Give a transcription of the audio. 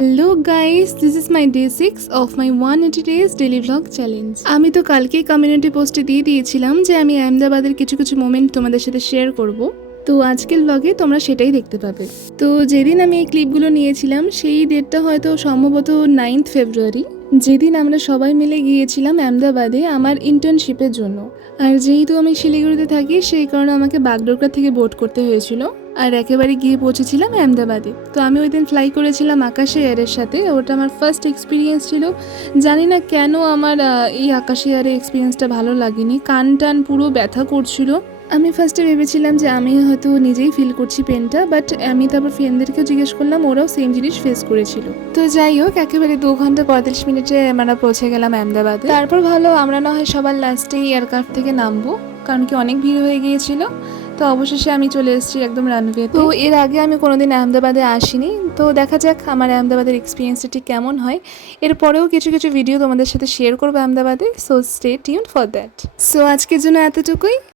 Hello guys, this is my day 6 of my 180 days daily blog challenge. আমি তো কালকেই community পোস্টে দিয়ে দিয়েছিলাম যে আমি আহমেদাবাদের কিছু কিছু মোমেন্ট তোমাদের সাথে শেয়ার করব। তো আজকের ব্লগে তোমরা সেটাই দেখতে পাবে। তো যেদিন আমি এই ক্লিপগুলো নিয়েছিলাম সেই ডেটটা হয়তো সম্ভবত 9th ফেব্রুয়ারি, যেদিন আমরা সবাই মিলে গিয়েছিলাম আহমেদাবাদে আমার ইন্টার্নশিপের জন্য। আর যেহেতু আমি শিলিগুড়িতে থাকি সেই কারণে আমাকে বাগডোগরা থেকে বোট করতে হয়েছিল আর একেবারে গিয়ে পৌঁছেছিলাম আহমেদাবাদে। তো আমি ওই দিন ফ্লাই করেছিলাম আকাশে এয়ারের সাথে। ওটা আমার ফার্স্ট এক্সপিরিয়েন্স ছিল। জানি না কেন আমার এই আকাশে এয়ারের এক্সপিরিয়েন্সটা ভালো লাগেনি, কান টান পুরো ব্যথা করছিল। আমি ফার্স্টে ভেবেছিলাম যে আমি হয়তো নিজেই ফিল করছি পেনটা, বাট আমি তারপর ফ্রেন্ডদেরকেও জিজ্ঞেস করলাম, ওরাও সেম জিনিস ফেস করেছিল। তো যাই হোক, একেবারে 2 ঘন্টা 35 মিনিটে আমরা পৌঁছে গেলাম আহমেদাবাদে। তারপর ভালো আমরা না হয় সবার লাস্টে এয়ারক্রাফট থেকে নামবো, কারণ কি অনেক ভিড় হয়ে গিয়েছিল। তো অবশেষে আমি চলে এসেছি একদম রানওয়ে। তো এর আগে আমি কোনোদিন আহমেদাবাদে আসিনি, তো দেখা যাক আমার আহমেদাবাদের এক্সপিরিয়েন্সটা ঠিক কেমন হয়। এরপরেও কিছু কিছু ভিডিও তোমাদের সাথে শেয়ার করবো আহমেদাবাদে, so stay tuned for that. So আজকের জন্য এতটুকুই।